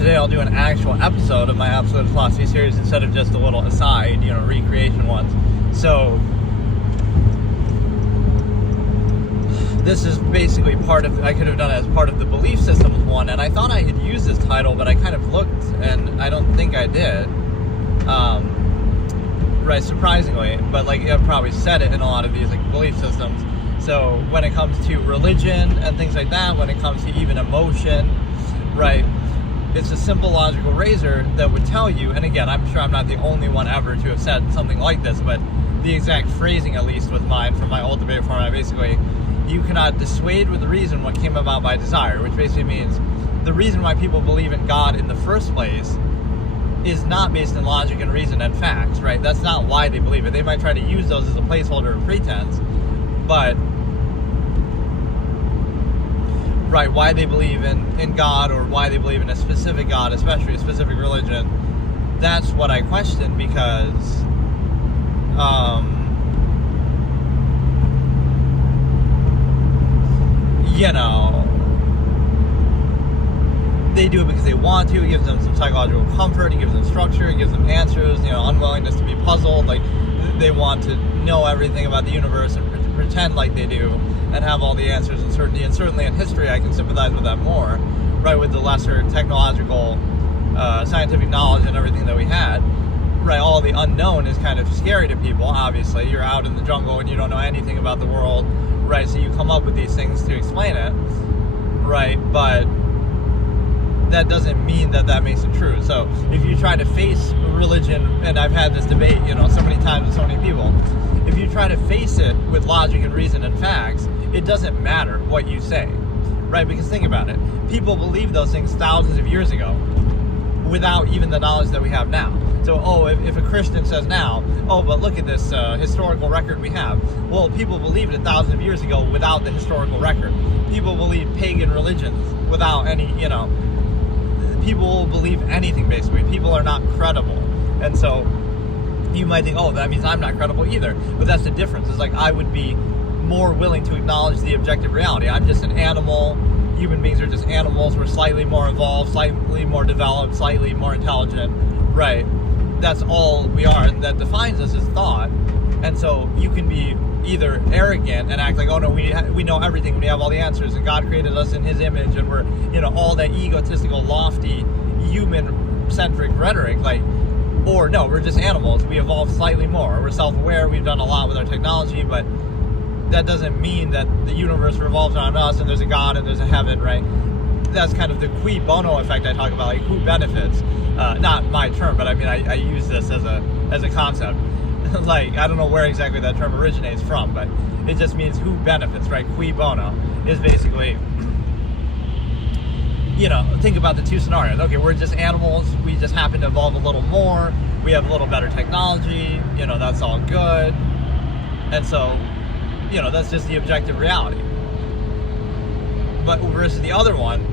today I'll do an actual episode of my Absolute Philosophy series instead of just a little aside, recreation ones. So this is basically I could have done it as part of the belief systems one, and I thought I had used this title, but I kind of looked and I don't think I did. Right, surprisingly, but I've probably said it in a lot of these belief systems. So when it comes to religion and things like that, when it comes to even emotion, right, it's a simple logical razor that would tell you, and again, I'm sure I'm not the only one ever to have said something like this, but the exact phrasing, at least with mine from my old debate format, basically, you cannot dissuade with reason what came about by desire, which basically means the reason why people believe in God in the first place is not based in logic and reason and facts, right? That's not why they believe it. They might try to use those as a placeholder or pretense, but right, why they believe in God, or why they believe in a specific God, especially a specific religion, that's what I question, because they do it because they want to. It gives them some psychological comfort, it gives them structure, it gives them answers, unwillingness to be puzzled, they want to know everything about the universe and pretend like they do and have all the answers and certainty. And certainly in history I can sympathize with that more, right, with the lesser technological scientific knowledge and everything that we had, right? All the unknown is kind of scary to people. Obviously you're out in the jungle and you don't know anything about the world, right? So you come up with these things to explain it, right? But that doesn't mean that makes it true. So if you try to face religion, and I've had this debate, so many times with so many people, if you try to face it with logic and reason and facts, it doesn't matter what you say, right? Because think about it. People believed those things thousands of years ago without even the knowledge that we have now. So, if a Christian says now, but look at this historical record we have. Well, people believed it thousands of years ago without the historical record. People believed pagan religions without any, people will believe anything, basically. People are not credible. And so you might think, that means I'm not credible either. But that's the difference. It's I would be more willing to acknowledge the objective reality. I'm just an animal. Human beings are just animals. We're slightly more evolved, slightly more developed, slightly more intelligent. Right. That's all we are. And that defines us as thought. And so you can be either arrogant and act like, we know everything, we have all the answers, and God created us in his image, and we're, all that egotistical, lofty, human-centric rhetoric, or no, we're just animals, we evolved slightly more, we're self-aware, we've done a lot with our technology, but that doesn't mean that the universe revolves around us, and there's a God, and there's a heaven, right? That's kind of the cui bono effect I talk about, who benefits, not my term, but I use this as a concept. I don't know where exactly that term originates from, but it just means who benefits, right? Cui bono is basically, think about the two scenarios. Okay, we're just animals, we just happen to evolve a little more, we have a little better technology, that's all good. And so, that's just the objective reality. But versus the other one,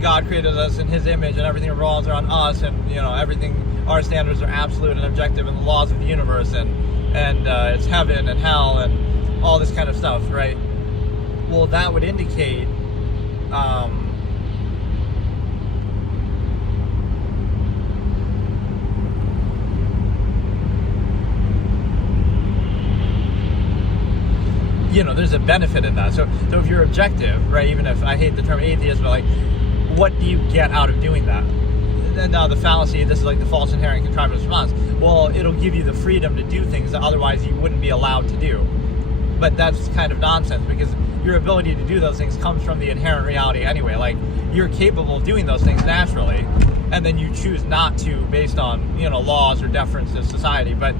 God created us in his image and everything revolves around us, and everything, our standards are absolute and objective, and the laws of the universe, and it's heaven and hell and all this kind of stuff, right? Well, that would indicate there's a benefit in that. So if you're objective, right, even if I hate the term atheist, but what do you get out of doing that? And now the fallacy, this is the false inherent contrived response. Well, it'll give you the freedom to do things that otherwise you wouldn't be allowed to do. But that's kind of nonsense, because your ability to do those things comes from the inherent reality anyway. You're capable of doing those things naturally, and then you choose not to based on, laws or deference to society. But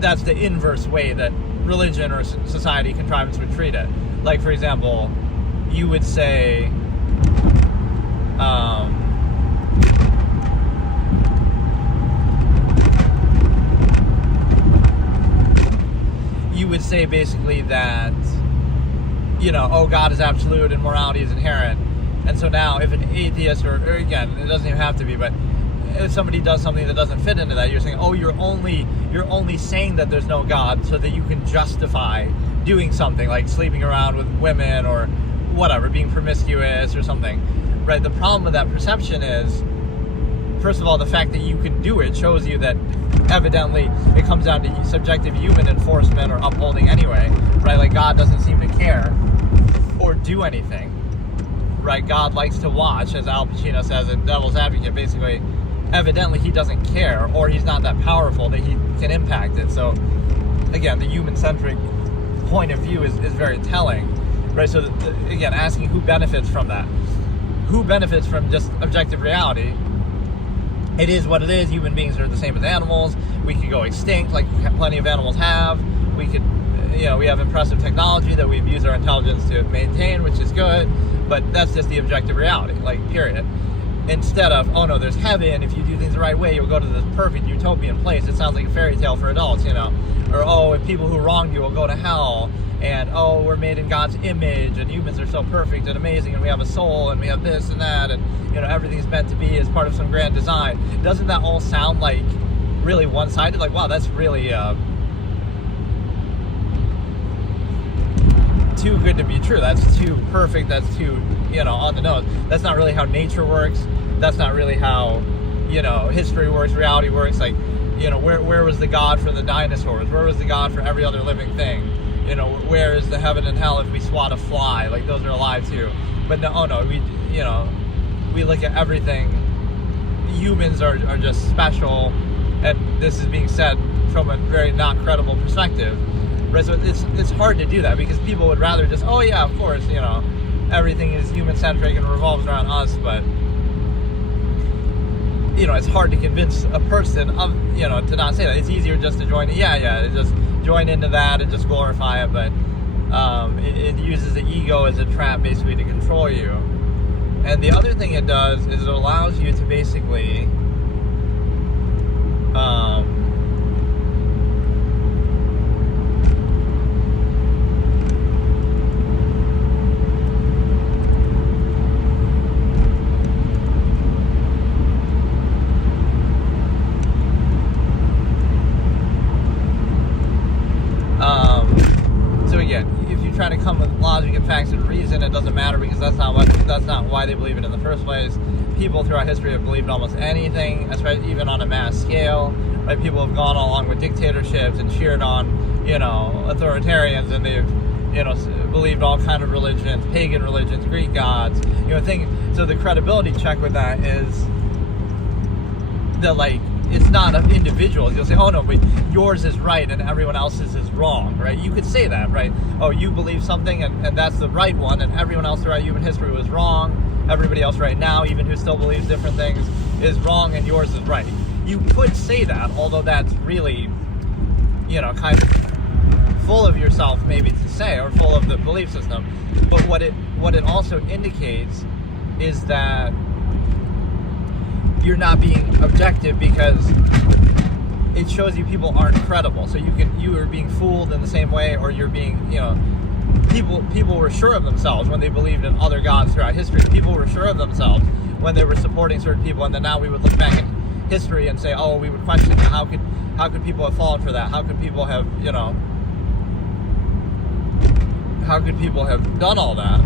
that's the inverse way that religion or society contrivance would treat it. For example, you would say, basically that, God is absolute and morality is inherent. And so now if an atheist, or again, it doesn't even have to be, but if somebody does something that doesn't fit into that, you're saying, you're only saying that there's no God so that you can justify doing something like sleeping around with women or whatever, being promiscuous or something. right? The problem with that perception is, first of all, the fact that you can do it shows you that evidently it comes down to subjective human enforcement or upholding anyway, right? Like God doesn't seem to care or do anything, right? God likes to watch, as Al Pacino says in Devil's Advocate, basically, evidently he doesn't care, or he's not that powerful that he can impact it. So again, the human-centric point of view is very telling, right? So again, asking who benefits from that, who benefits from just objective reality. It is what it is. Human beings are the same as animals. We could go extinct like plenty of animals have. We could, we have impressive technology that we've used our intelligence to maintain, which is good, but that's just the objective reality, like, period. Instead of, oh no, there's heaven, if you do things the right way, you'll go to this perfect utopian place. It sounds like a fairy tale for adults, or, oh, if people who wronged you will go to hell, and, oh, we're made in God's image, and humans are so perfect and amazing, and we have a soul, and we have this and that, and, everything's meant to be as part of some grand design. Doesn't that all sound like really one-sided? Like, wow, that's really too good to be true. That's too perfect. That's too, on the nose. That's not really how nature works. That's not really how, history works, reality works. Like, where was the God for the dinosaurs? Where was the God for every other living thing? Where is the heaven and hell if we swat a fly? Like, those are alive too. But no, we look at everything. Humans are just special, and this is being said from a very not credible perspective. Right? So it's hard to do that, because people would rather just, oh yeah, of course, everything is human-centric and revolves around us, but it's hard to convince a person of, to not say that. It's easier just to join, just join into that and just glorify it, but it uses the ego as a trap, basically, to control you. And the other thing it does is it allows you to basically so again, if you try to come with logic and facts and reason, it doesn't matter, because that's not why they believe it in the first place. People throughout history have believed almost anything, especially even on a mass scale. Right? People have gone along with dictatorships and cheered on, authoritarians, and they've, believed all kind of religions, pagan religions, Greek gods, So the credibility check with that is that, like, it's not of individuals. You'll say, oh no, but yours is right and everyone else's is wrong, right? You could say that, right? Oh, you believe something and that's the right one, and everyone else throughout human history was wrong. Everybody else right now, even who still believes different things, is wrong, and yours is right. You could say that, although that's really, kind of full of yourself maybe to say, or full of the belief system. But what it also indicates is that you're not being objective, because it shows you people aren't credible. So you are being fooled in the same way, or you're being, people were sure of themselves when they believed in other gods throughout history. People were sure of themselves when they were supporting certain people, and then now we would look back in history and say, oh, we would question how could people have fallen for that? How could people have, how could people have done all that?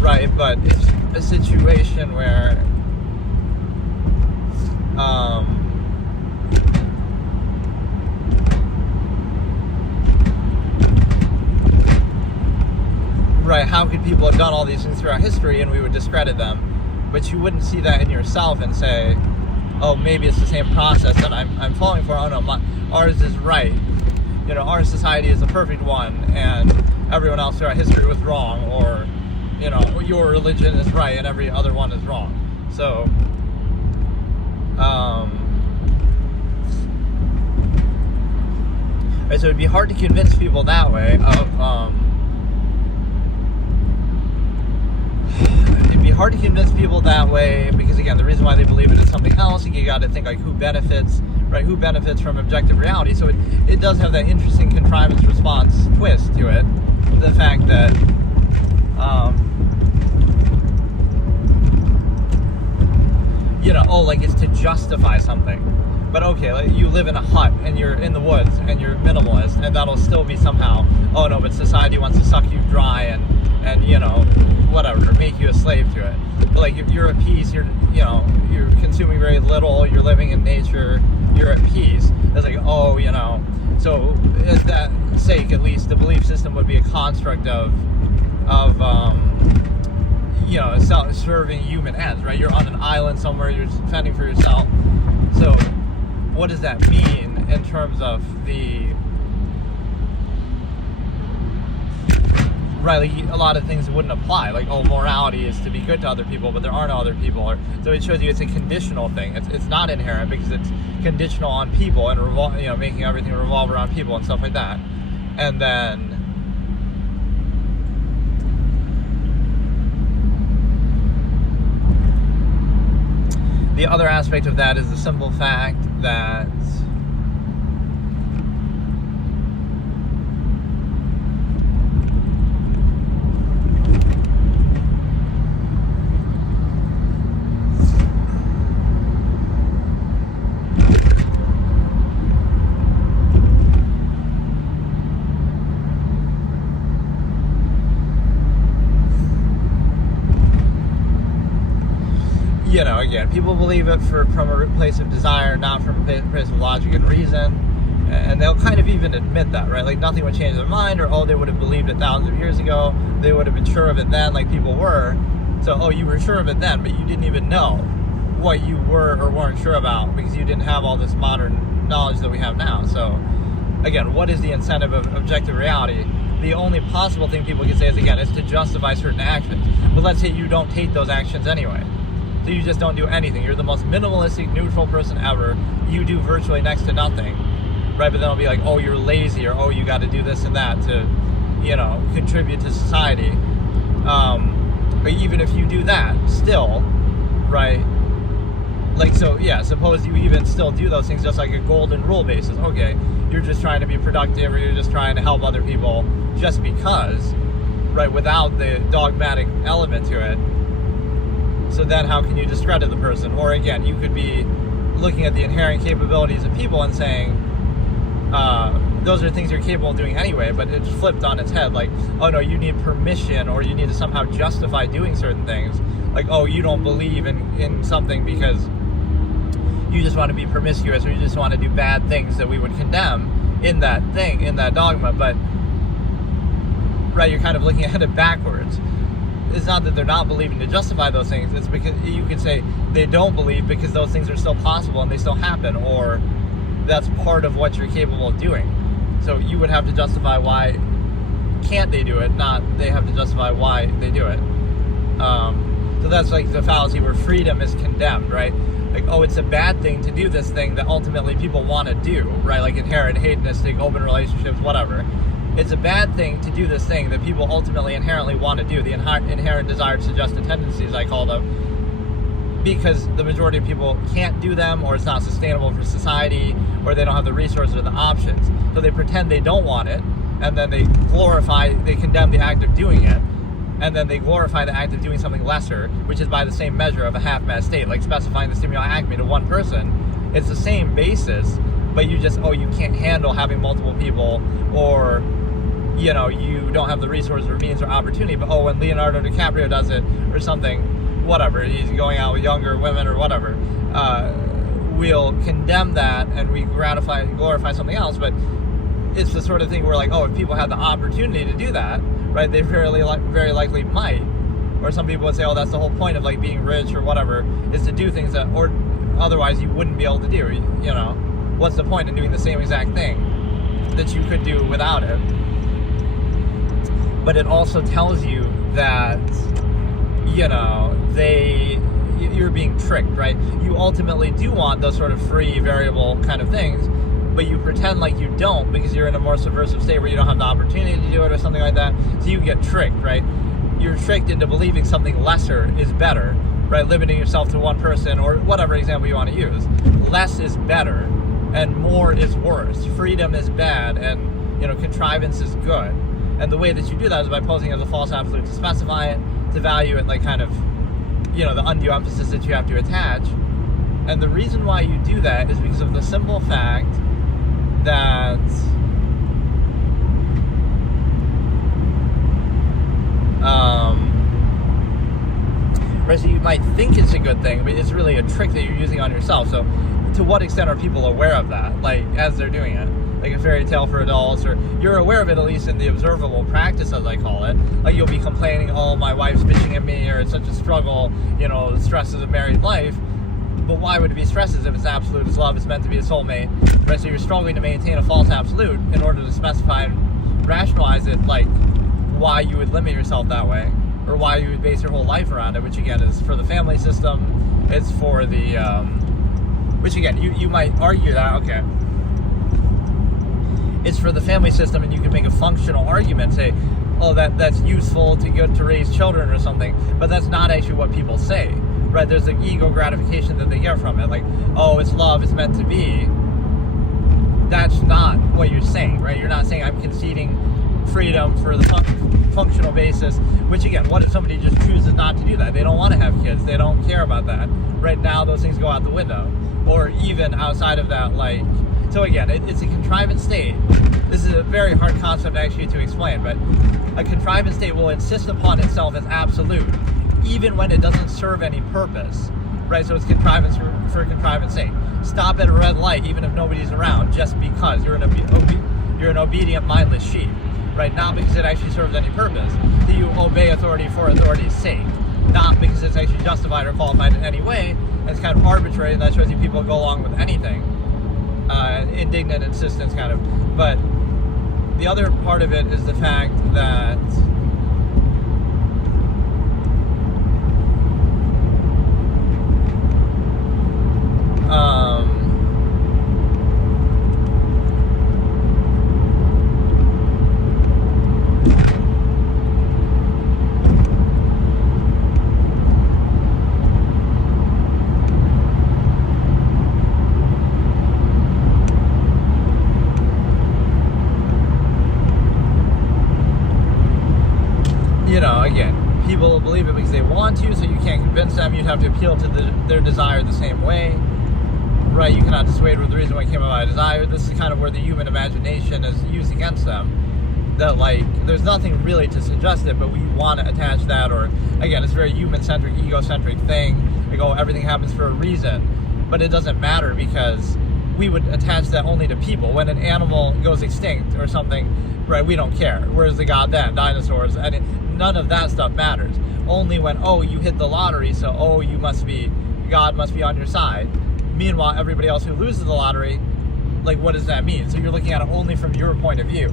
Right? But it's a situation where right, how could people have done all these things throughout history, and we would discredit them? But you wouldn't see that in yourself and say, oh, maybe it's the same process that I'm falling for. Oh no, ours is right. Our society is the perfect one, and everyone else throughout history was wrong, or your religion is right and every other one is wrong. So right, so it'd be hard to convince people that way of it'd be hard to convince people that way, because again, the reason why they believe it is something else. You got to think, like, who benefits, right? Who benefits from objective reality? So it does have that interesting contrivance response twist to it. The fact that like, it's to justify something. But okay, like, you live in a hut and you're in the woods and you're minimalist, and that'll still be somehow, oh no, but society wants to suck you dry, and and whatever, make you a slave to it. But like if you're at peace, you're consuming very little, you're living in nature, you're at peace. It's like, so at that sake, at least the belief system would be a construct of serving human ends, right? You're on an island somewhere, you're fending for yourself. So what does that mean in terms of right, like a lot of things wouldn't apply, like, morality is to be good to other people, but there are no other people, so it shows you it's a conditional thing. It's not inherent because it's conditional on people and making everything revolve around people and stuff like that. And then the other aspect of that is the simple fact that again, people believe it from a place of desire, not from a place of logic and reason, and they'll kind of even admit that, right? Like nothing would change their mind, or they would have believed it thousands of years ago, they would have been sure of it then, like people were. So, you were sure of it then, but you didn't even know what you were or weren't sure about because you didn't have all this modern knowledge that we have now. So, again, what is the incentive of objective reality? The only possible thing people can say is to justify certain actions. But let's say you don't take those actions anyway. So you just don't do anything. You're the most minimalistic, neutral person ever. You do virtually next to nothing, right? But then it'll be like, you're lazy, or you got to do this and that to, contribute to society. But even if you do that, still, right? Like, so, yeah, suppose you even still do those things just like a golden rule basis. Okay, you're just trying to be productive, or you're just trying to help other people just because, right, without the dogmatic element to it. So then how can you discredit the person? Or again, you could be looking at the inherent capabilities of people and saying, those are things you're capable of doing anyway, but it's flipped on its head. Like, no, you need permission, or you need to somehow justify doing certain things. Like, you don't believe in something because you just want to be promiscuous, or you just want to do bad things that we would condemn in that thing, in that dogma. But, right, you're kind of looking at it backwards. It's not that they're not believing to justify those things. It's because you could say they don't believe because those things are still possible and they still happen, or that's part of what you're capable of doing. So you would have to justify why can't they do it, not they have to justify why they do it. So that's like the fallacy where freedom is condemned, right? Like, it's a bad thing to do this thing that ultimately people want to do, right? Like inherent hedonistic, open relationships, whatever. It's a bad thing to do this thing that people ultimately inherently want to do, the inherent desired suggested tendencies, I call them, because the majority of people can't do them, or it's not sustainable for society, or they don't have the resources or the options. So they pretend they don't want it, and then they condemn the act of doing it, and then they glorify the act of doing something lesser, which is by the same measure of a half-mad state, like specifying the stimuli acme to one person. It's the same basis, but you just, you can't handle having multiple people, or you don't have the resources or means or opportunity. But when Leonardo DiCaprio does it or something, whatever, he's going out with younger women or whatever, we'll condemn that and we glorify something else. But it's the sort of thing where, like, if people had the opportunity to do that, right, they very likely might. Or some people would say, that's the whole point of like being rich or whatever, is to do things that, or otherwise you wouldn't be able to do. What's the point in doing the same exact thing that you could do without it? But it also tells you that, you're being tricked, right? You ultimately do want those sort of free, variable kind of things, but you pretend like you don't because you're in a more subversive state where you don't have the opportunity to do it or something like that. So you get tricked, right? You're tricked into believing something lesser is better, right? Limiting yourself to one person, or whatever example you want to use. Less is better and more is worse. Freedom is bad and, contrivance is good. And the way that you do that is by posing as a false absolute to specify it, to value it, like kind of, the undue emphasis that you have to attach. And the reason why you do that is because of the simple fact that Right, so you might think it's a good thing, but it's really a trick that you're using on yourself. So to what extent are people aware of that, like, as they're doing it? Like a fairy tale for adults, or you're aware of it, at least in the observable practice, as I call it. Like, you'll be complaining, oh, my wife's bitching at me, or it's such a struggle, the stresses of married life. But why would it be stresses if it's absolute? It's love, it's meant to be a soulmate, right? So you're struggling to maintain a false absolute in order to specify and rationalize it, like, why you would limit yourself that way, or why you would base your whole life around it, which again is for the family system. It's for the, which again, you might argue that, okay, it's for the family system, and you can make a functional argument, say, oh, that's useful to raise children or something, but that's not actually what people say, right? There's the ego gratification that they get from it, like, oh, it's love, it's meant to be. That's not what you're saying, right? You're not saying I'm conceding freedom for the functional basis, which again, what if somebody just chooses not to do that? They don't want to have kids, they don't care about that. Right now, those things go out the window. Or even outside of that, like, so again, it's a contrivance state. This is a very hard concept actually to explain, but a contrivance state will insist upon itself as absolute, even when it doesn't serve any purpose, right? So it's contrivance for contrivance sake. Stop at a red light even if nobody's around, just because you're an obedient, mindless sheep, right? Not because it actually serves any purpose. Do you obey authority for authority's sake? Not because it's actually justified or qualified in any way. It's kind of arbitrary, and that shows you people go along with anything. Indignant insistence, kind of. But the other part of it is the fact that again, people believe it because they want to, so you can't convince them. You'd have to appeal to their desire the same way, right? You cannot dissuade with the reason why it came about desire. This is kind of where the human imagination is used against them. That, like, there's nothing really to suggest it, but we want to attach that, or again, it's a very human-centric, egocentric thing. Like, oh, everything happens for a reason, but it doesn't matter because we would attach that only to people. When an animal goes extinct or something, right, we don't care. Where's the God then? Dinosaurs, none of that stuff matters. Only when, oh, you hit the lottery, so, oh, God must be on your side. Meanwhile, everybody else who loses the lottery, like, what does that mean? So you're looking at it only from your point of view.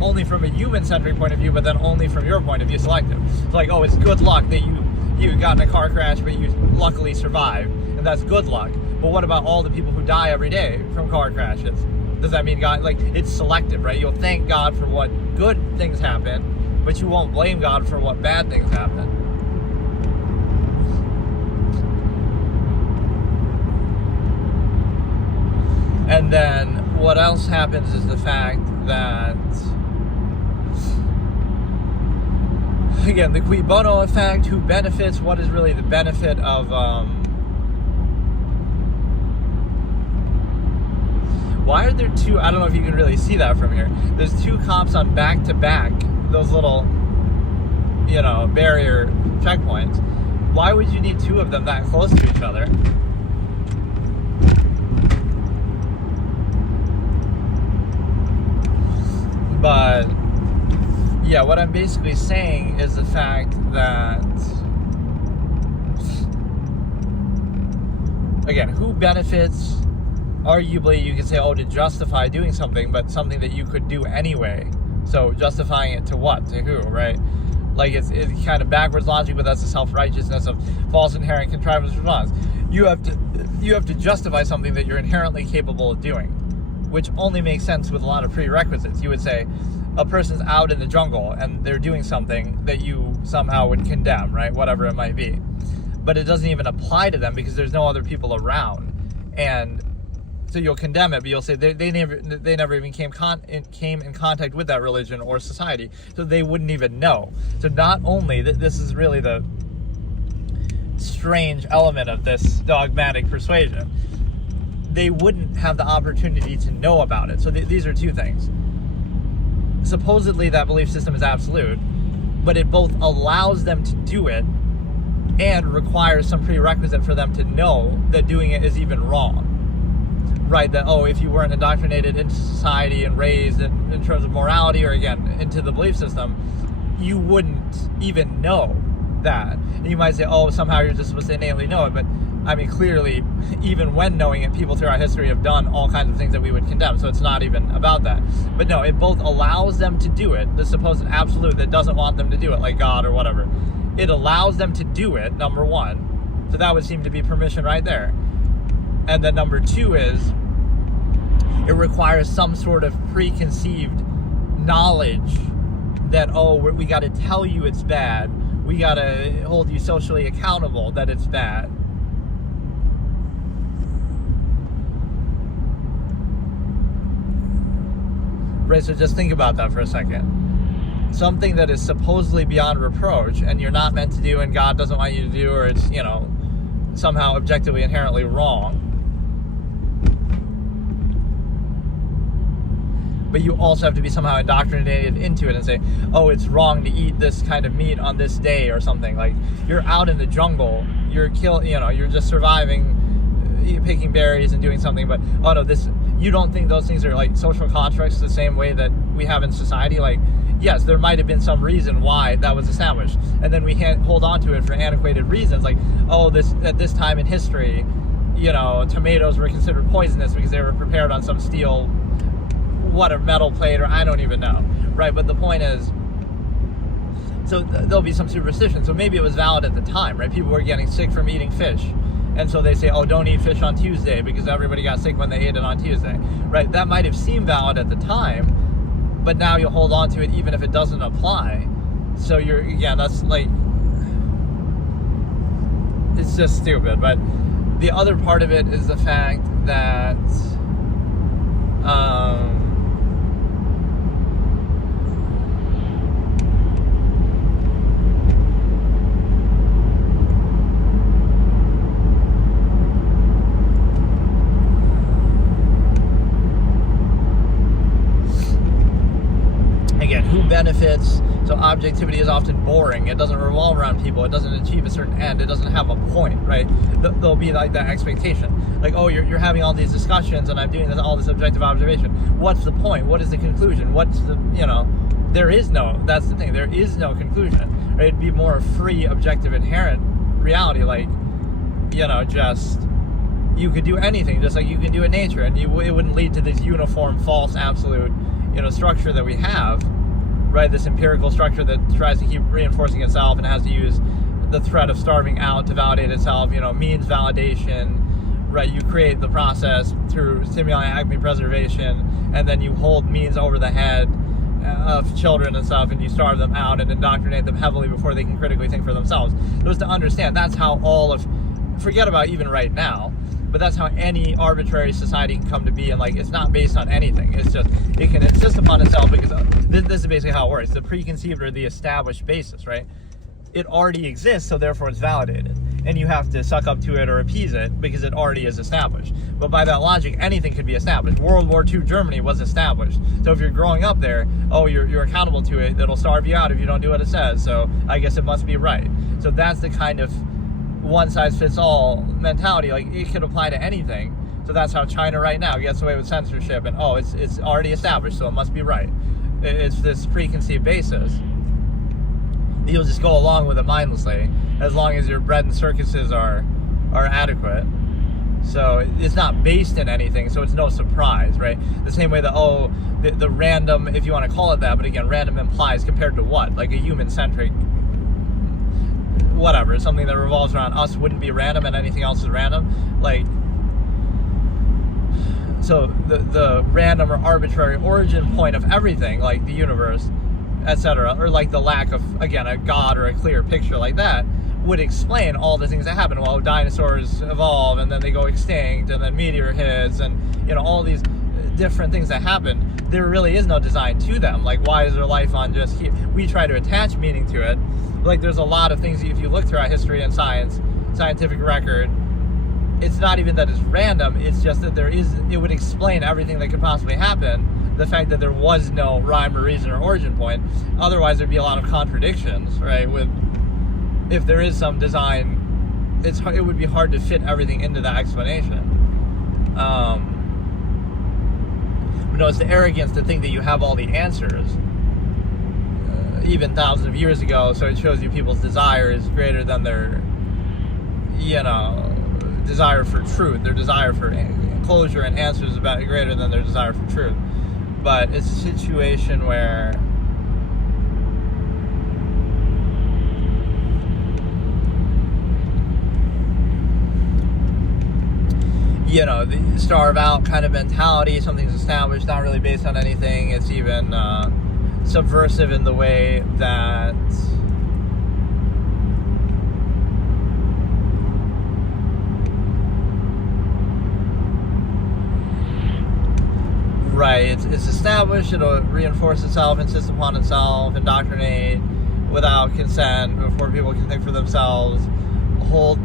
Only from a human-centric point of view, but then only from your point of view selective. It's like, oh, it's good luck that you got in a car crash, but you luckily survived, and that's good luck. But what about all the people who die every day from car crashes? Does that mean God, like, it's selective, right? You'll thank God for what good things happen, but you won't blame God for what bad things happen. And then what else happens is the fact that, again, the cui bono effect, who benefits, what is really the benefit of, why are there two, I don't know if you can really see that from here, there's two cops on back-to-back, those little, barrier checkpoints. Why would you need two of them that close to each other? But yeah, what I'm basically saying is the fact that, again, who benefits? Arguably, you could say, oh, to justify doing something, but something that you could do anyway. So justifying it to what? To who, right? Like, it's kind of backwards logic, but that's the self-righteousness of false inherent contrivance response. You have to justify something that you're inherently capable of doing, which only makes sense with a lot of prerequisites. You would say a person's out in the jungle and they're doing something that you somehow would condemn, right? Whatever it might be. But it doesn't even apply to them because there's no other people around. And so you'll condemn it, but you'll say they never even came in contact with that religion or society, so they wouldn't even know. So not only that, this is really the strange element of this dogmatic persuasion, they wouldn't have the opportunity to know about it. So these are two things. Supposedly that belief system is absolute, but it both allows them to do it and requires some prerequisite for them to know that doing it is even wrong. Right, that, if you weren't indoctrinated into society and raised in terms of morality, or again, into the belief system, you wouldn't even know that. And you might say, somehow you're just supposed to innately know it, but I mean, clearly, even when knowing it, people throughout history have done all kinds of things that we would condemn, so it's not even about that. But no, it both allows them to do it, the supposed absolute that doesn't want them to do it, like God or whatever. It allows them to do it, number one, so that would seem to be permission right there. And then number two is, it requires some sort of preconceived knowledge that, we got to tell you it's bad. We got to hold you socially accountable that it's bad. Right, so just think about that for a second. Something that is supposedly beyond reproach and you're not meant to do and God doesn't want you to do, or it's, somehow objectively inherently wrong. But you also have to be somehow indoctrinated into it and say, it's wrong to eat this kind of meat on this day or something. Like, you're out in the jungle, you're just surviving, picking berries and doing something, but you don't think those things are like social constructs the same way that we have in society? Like, yes, there might have been some reason why that was established, and then we hold on to it for antiquated reasons, like, at this time in history, tomatoes were considered poisonous because they were prepared on some steel, metal plate, or I don't even know, right? But the point is, so there'll be some superstition. So maybe it was valid at the time, right? People were getting sick from eating fish, and so they say, don't eat fish on Tuesday because everybody got sick when they ate it on Tuesday, right? That might have seemed valid at the time, but now you hold on to it even if it doesn't apply. So that's like, it's just stupid. But the other part of it is the fact that again, who benefits? So objectivity is often boring. It doesn't revolve around people. It doesn't achieve a certain end. It doesn't have a point, right? There'll be like that expectation. Like, you're having all these discussions and I'm doing all this objective observation. What's the point? What is the conclusion? What's the, there is no, that's the thing. There is no conclusion, right? It'd be more a free, objective, inherent reality. Like, just, you could do anything, just like you can do in nature. And it wouldn't lead to this uniform, false, absolute, structure that we have, right? This empirical structure that tries to keep reinforcing itself and has to use the threat of starving out to validate itself, means validation, right? You create the process through stimuli acme preservation, and then you hold means over the head of children and stuff, and you starve them out and indoctrinate them heavily before they can critically think for themselves. Just to understand, that's how forget about even right now, but that's how any arbitrary society can come to be, and like, it's not based on anything. It's just, it can insist upon itself because this is basically how it works. The preconceived or the established basis, right? It already exists, so therefore it's validated. And you have to suck up to it or appease it because it already is established. But by that logic, anything could be established. World War II Germany was established. So if you're growing up there, you're accountable to it. It'll starve you out if you don't do what it says. So I guess it must be right. So that's the kind of one-size-fits-all mentality. Like, it could apply to anything. So that's how China right now gets away with censorship, and it's already established, so it must be right. It's this preconceived basis. You'll just go along with it mindlessly as long as your bread and circuses are adequate. So it's not based in anything, so it's no surprise, right? The same way that the random, if you want to call it that, but again, random implies compared to what? Like a human-centric whatever, something that revolves around us wouldn't be random and anything else is random. Like, so the random or arbitrary origin point of everything, like the universe, etc., or like the lack of, again, a god or a clear picture like that, would explain all the things that happen. Well, dinosaurs evolve and then they go extinct, and then meteor hits, and all these different things that happen. There really is no design to them. Like, why is there life on just here? We try to attach meaning to it. Like, there's a lot of things, if you look throughout history and scientific record, it's not even that it's random, it's just that it would explain everything that could possibly happen, the fact that there was no rhyme or reason or origin point. Otherwise, there'd be a lot of contradictions, right? If there is some design, it would be hard to fit everything into that explanation. It's the arrogance to think that you have all the answers, even thousands of years ago. So it shows you people's desire is greater than their, desire for truth. Their desire for closure and answers is greater than their desire for truth. But it's a situation where the starve out kind of mentality, something's established, not really based on anything. It's even subversive in the way that it's established, it'll reinforce itself, insist upon itself, indoctrinate without consent before people can think for themselves. So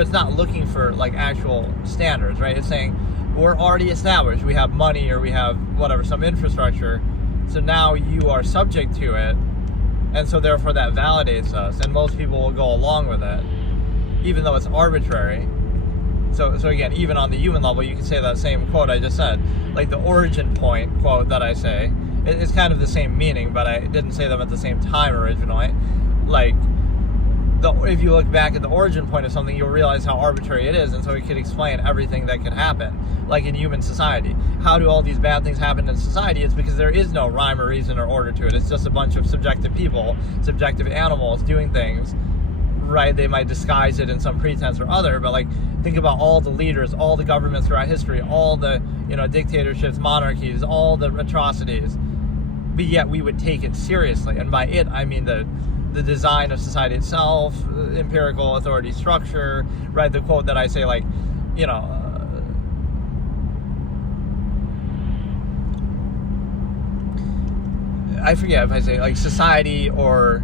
it's not looking for like actual standards, right? It's saying we're already established, we have money or we have whatever, some infrastructure, so now you are subject to it, and so therefore that validates us, and most people will go along with it even though it's arbitrary. So again, even on the human level, you can say that same quote I just said, like the origin point quote that I say, it's kind of the same meaning, but I didn't say them at the same time originally. Like, if you look back at the origin point of something, you'll realize how arbitrary it is, and so it could explain everything that could happen. Like in human society, how do all these bad things happen in society? It's because there is no rhyme or reason or order to it. It's just a bunch of subjective people, subjective animals doing things, right? They might disguise it in some pretense or other, but like, think about all the leaders, all the governments throughout history, all the dictatorships, monarchies, all the atrocities, but yet we would take it seriously. And by it, I mean the design of society itself, empirical authority structure, right? The quote that I say, like, I forget if I say like society or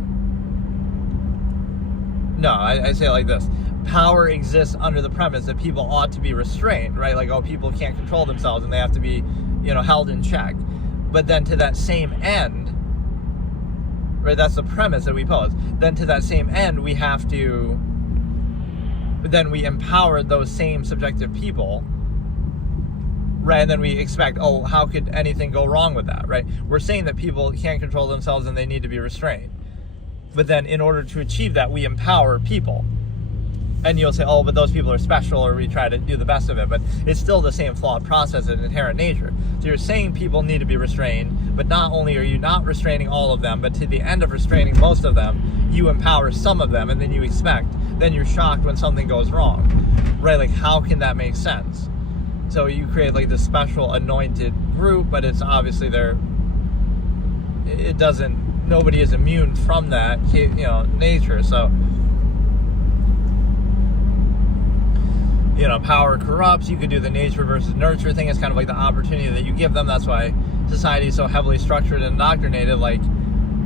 no, I say it like this: power exists under the premise that people ought to be restrained, right? Like, people can't control themselves and they have to be, held in check. But then to that same end, right, that's the premise that we pose. Then to that same end, we empower those same subjective people, right? And then we expect, how could anything go wrong with that, right? We're saying that people can't control themselves and they need to be restrained. But then in order to achieve that, we empower people. And you'll say, but those people are special, or we try to do the best of it. But it's still the same flawed process and inherent nature. So you're saying people need to be restrained, but not only are you not restraining all of them, but to the end of restraining most of them, you empower some of them, and then then you're shocked when something goes wrong, right? Like, how can that make sense? So you create like this special anointed group, but it's obviously nobody is immune from that, nature. So, power corrupts. You could do the nature versus nurture thing. It's kind of like the opportunity that you give them. That's why society is so heavily structured and indoctrinated. Like,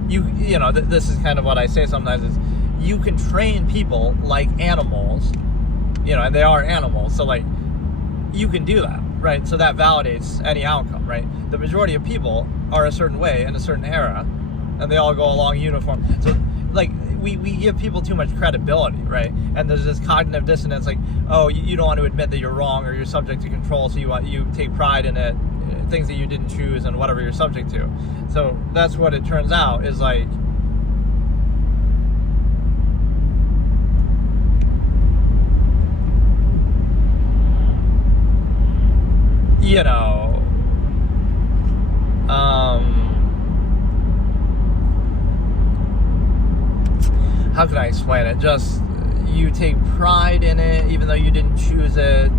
this is kind of what I say sometimes is, you can train people like animals, and they are animals. So like, you can do that, right? So that validates any outcome, right? The majority of people are a certain way in a certain era, and they all go along uniform. So like, we give people too much credibility, right? And there's this cognitive dissonance, like, you don't want to admit that you're wrong, or you're subject to control, so you take pride in it, things that you didn't choose and whatever you're subject to. So that's what it turns out is like, how can I explain it? Just, you take pride in it even though you didn't choose it.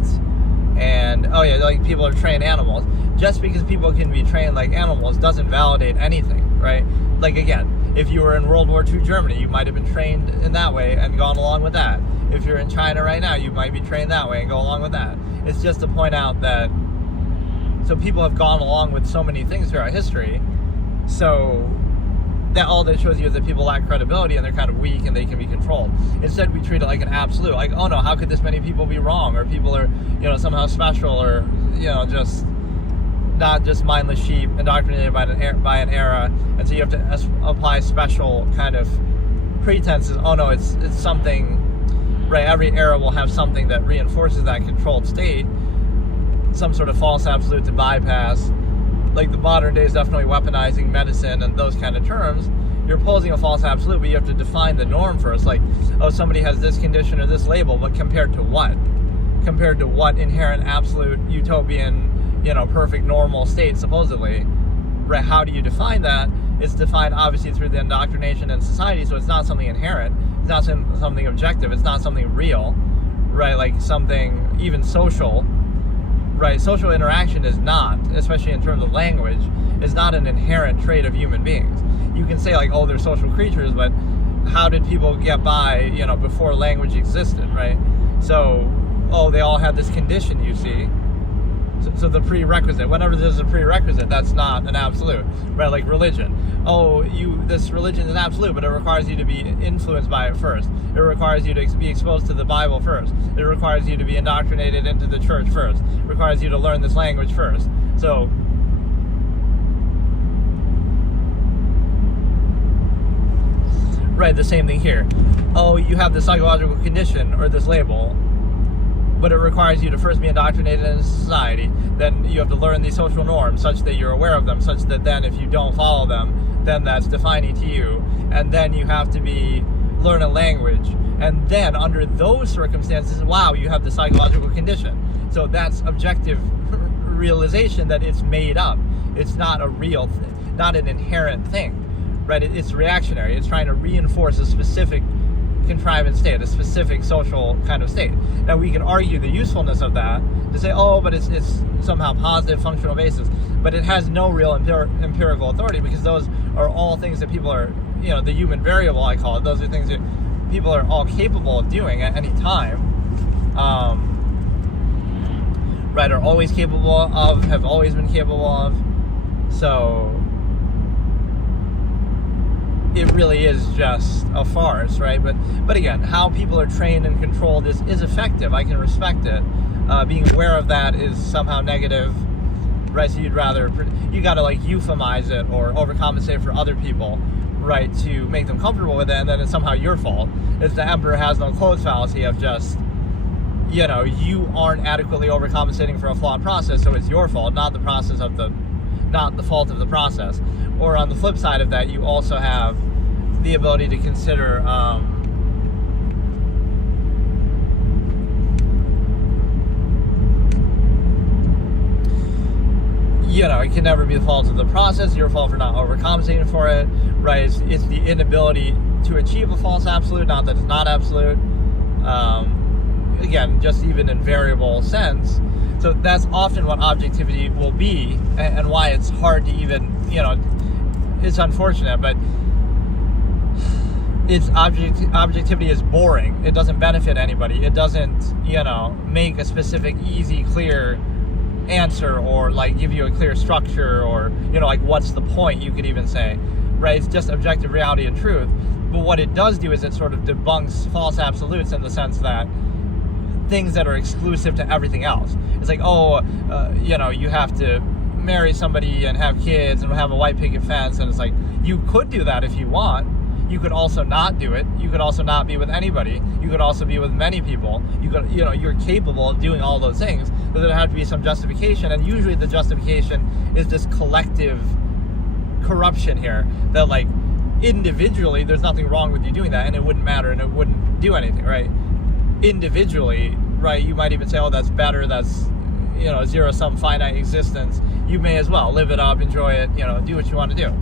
And like, people are trained animals. Just because people can be trained like animals doesn't validate anything, right? Like, again, if you were in World War II Germany, you might have been trained in that way and gone along with that. If you're in China right now, you might be trained that way and go along with that. It's just to point out that, so people have gone along with so many things throughout history, so that all that shows you is that people lack credibility and they're kind of weak and they can be controlled. Instead, we treat it like an absolute, like, how could this many people be wrong, or people are, somehow special, or, just not just mindless sheep indoctrinated by an era, and so you have to apply special kind of pretenses. Oh no, it's something, right? Every era will have something that reinforces that controlled state, some sort of false absolute to bypass. Like the modern day is definitely weaponizing medicine and those kind of terms. You're posing a false absolute, but you have to define the norm first. Like, oh, somebody has this condition or this label, but compared to what? Compared to what inherent absolute utopian, perfect normal state, supposedly, right? How do you define that? It's defined obviously through the indoctrination in society, so it's not something inherent, it's not something objective, it's not something real, right? Like something even social, right? Social interaction is not, especially in terms of language, is not an inherent trait of human beings. You can say like, oh, they're social creatures, but how did people get by, before language existed, right? So, oh, they all had this condition, you see. So the prerequisite, whenever there's a prerequisite, that's not an absolute, right? Like religion. Oh, this religion is absolute, but it requires you to be influenced by it first. It requires you to be exposed to the Bible first. It requires you to be indoctrinated into the church first. It requires you to learn this language first. So, right, the same thing here. Oh, you have this psychological condition or this label, but it requires you to first be indoctrinated in society. Then you have to learn these social norms such that you're aware of them, such that then if you don't follow them, then that's defining to you. And then you have to learn a language. And then under those circumstances, wow, you have the psychological condition. So that's objective realization that it's made up. It's not a real thing, not an inherent thing, right? It's reactionary. It's trying to reinforce a specific contrivance state, a specific social kind of state. Now we can argue the usefulness of that to say, oh, but it's somehow positive functional basis, but it has no real empirical authority, because those are all things that people are, the human variable, I call it, those are things that people are all capable of doing at any time, right, are always capable of, have always been capable of. So it really is just a farce, right? But again, how people are trained and controlled is effective. I can respect it. Being aware of that is somehow negative, right? So you gotta like euphemize it or overcompensate for other people, right, to make them comfortable with it, and then it's somehow your fault. It's the emperor has no clothes fallacy of just, you aren't adequately overcompensating for a flawed process, so it's your fault, not the fault of the process. Or on the flip side of that, you also have the ability to consider it can never be the fault of the process, your fault for not overcompensating for it, right? It's the inability to achieve a false absolute, not that it's not absolute. Again, just even in variable sense. So that's often what objectivity will be, and why it's hard to even, it's unfortunate, but objectivity is boring. It doesn't benefit anybody. It doesn't, make a specific, easy, clear answer, or like give you a clear structure, or, like what's the point, you could even say, right? It's just objective reality and truth. But what it does do is it sort of debunks false absolutes in the sense that things that are exclusive to everything else. It's like, you have to marry somebody and have kids and have a white picket fence, and it's like, you could do that if you want. You could also not do it. You could also not be with anybody. You could also be with many people. You're capable of doing all those things, but there have to be some justification, and usually the justification is this collective corruption here, that like individually there's nothing wrong with you doing that, and it wouldn't matter, and it wouldn't do anything, right? Individually, right, you might even say, oh, that's better, that's, zero-sum finite existence. You may as well live it up, enjoy it, do what you want to do.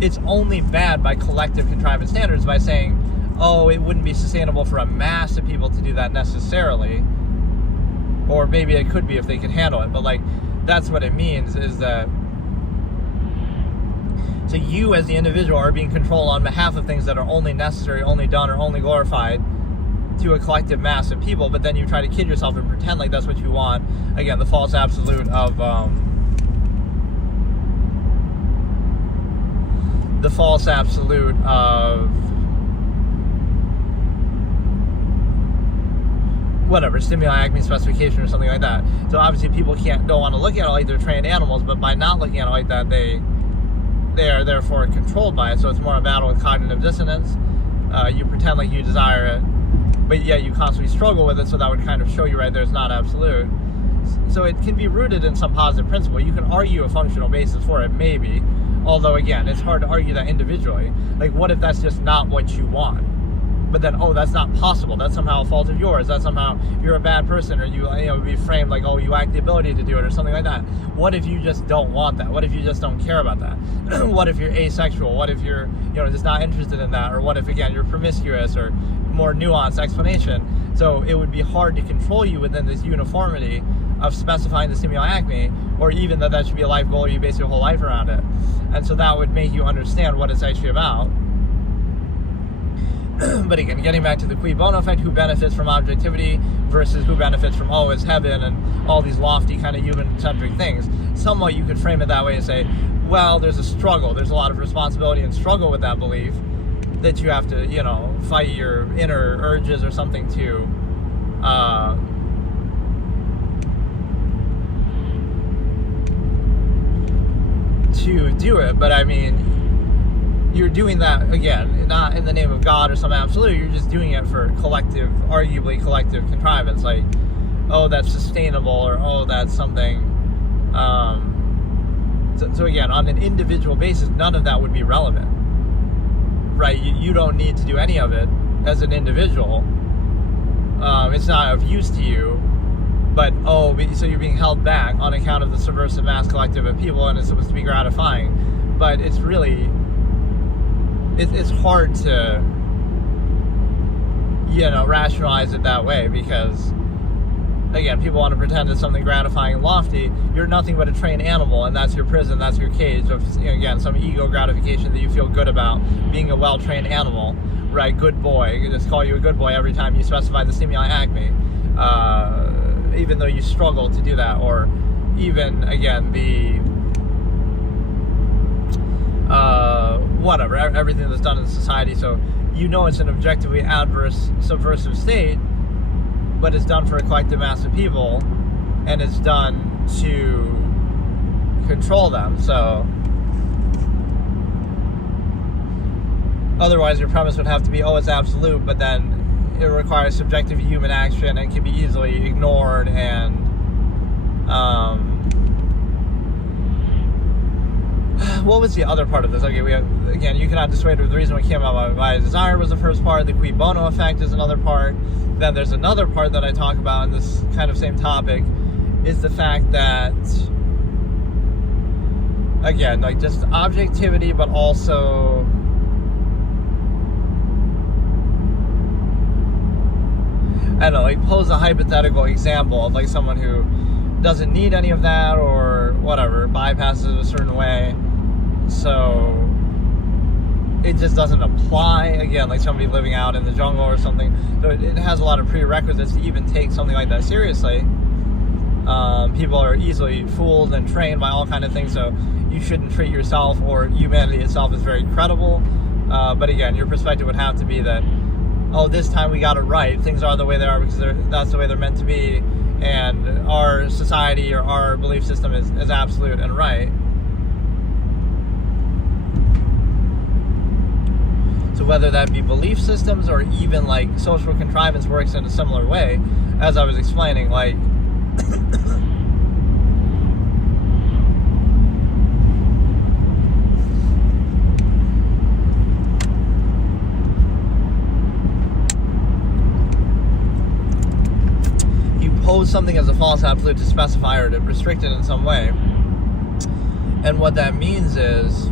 It's only bad by collective contrivance standards, by saying, oh, it wouldn't be sustainable for a mass of people to do that necessarily, or maybe it could be if they could handle it, but like, that's what it means, is that, so you as the individual are being controlled on behalf of things that are only necessary, only done, or only glorified to a collective mass of people, but then you try to kid yourself and pretend like that's what you want. Again, the false absolute of whatever, stimuli acme specification or something like that. So obviously people don't want to look at it like they're trained animals, but by not looking at it like that, they are therefore controlled by it. So it's more a battle with cognitive dissonance. You pretend like you desire it, but yet you constantly struggle with it, so that would kind of show you right there it's not absolute. So it can be rooted in some positive principle. You can argue a functional basis for it, maybe, although again, it's hard to argue that individually. Like, what if that's just not what you want? But then, oh, that's not possible. That's somehow a fault of yours. That's somehow you're a bad person, or you be framed like, oh, you lack the ability to do it, or something like that. What if you just don't want that? What if you just don't care about that? What if you're asexual? What if you're, just not interested in that? Or what if, again, you're promiscuous, or more nuanced explanation? So it would be hard to control you within this uniformity of specifying the stimuli acme, or even that should be a life goal, you base your whole life around it. And so that would make you understand what it's actually about. But again, getting back to the cui bono effect, who benefits from objectivity versus who benefits from, oh, it's heaven, and all these lofty kind of human-centric things. Somewhat you could frame it that way and say, well, there's a struggle. There's a lot of responsibility and struggle with that belief, that you have to, fight your inner urges or something to do it. But I mean, you're doing that, again, not in the name of God or some absolute. You're just doing it for arguably collective contrivance, like, oh, that's sustainable, or oh, that's something. So again, on an individual basis, none of that would be relevant, right? You don't need to do any of it as an individual. It's not of use to you, but so you're being held back on account of the subversive mass collective of people, and it's supposed to be gratifying, but it's really, it's hard to, rationalize it that way, because, again, people want to pretend it's something gratifying and lofty. You're nothing but a trained animal, and that's your prison, that's your cage of, again, some ego gratification that you feel good about being a well-trained animal, right? Good boy. You just call you a good boy every time you specify the stimuli acme, even though you struggle to do that, or even, again, whatever, everything that's done in society. So it's an objectively adverse, subversive state, but it's done for a collective mass of people, and it's done to control them. So otherwise your premise would have to be, oh, it's absolute, but then it requires subjective human action and can be easily ignored, and what was the other part of this? Okay, we have, again, you cannot dissuade the reason we came out by desire was the first part. The cui bono effect is another part. Then there's another part that I talk about in this kind of same topic, is the fact that, again, like, just objectivity, but also I don't know, like, pose a hypothetical example of, like, someone who doesn't need any of that, or whatever, bypasses a certain way, so it just doesn't apply. Again, like somebody living out in the jungle or something. So it has a lot of prerequisites to even take something like that seriously. People are easily fooled and trained by all kinds of things, so you shouldn't treat yourself or humanity itself as very credible. But again, your perspective would have to be that, oh, this time we got it right. Things are the way they are because that's the way they're meant to be, and our society or our belief system is absolute and right. So whether that be belief systems or even like social contrivance works in a similar way, as I was explaining, like you pose something as a false absolute to specify or to restrict it in some way. And what that means is,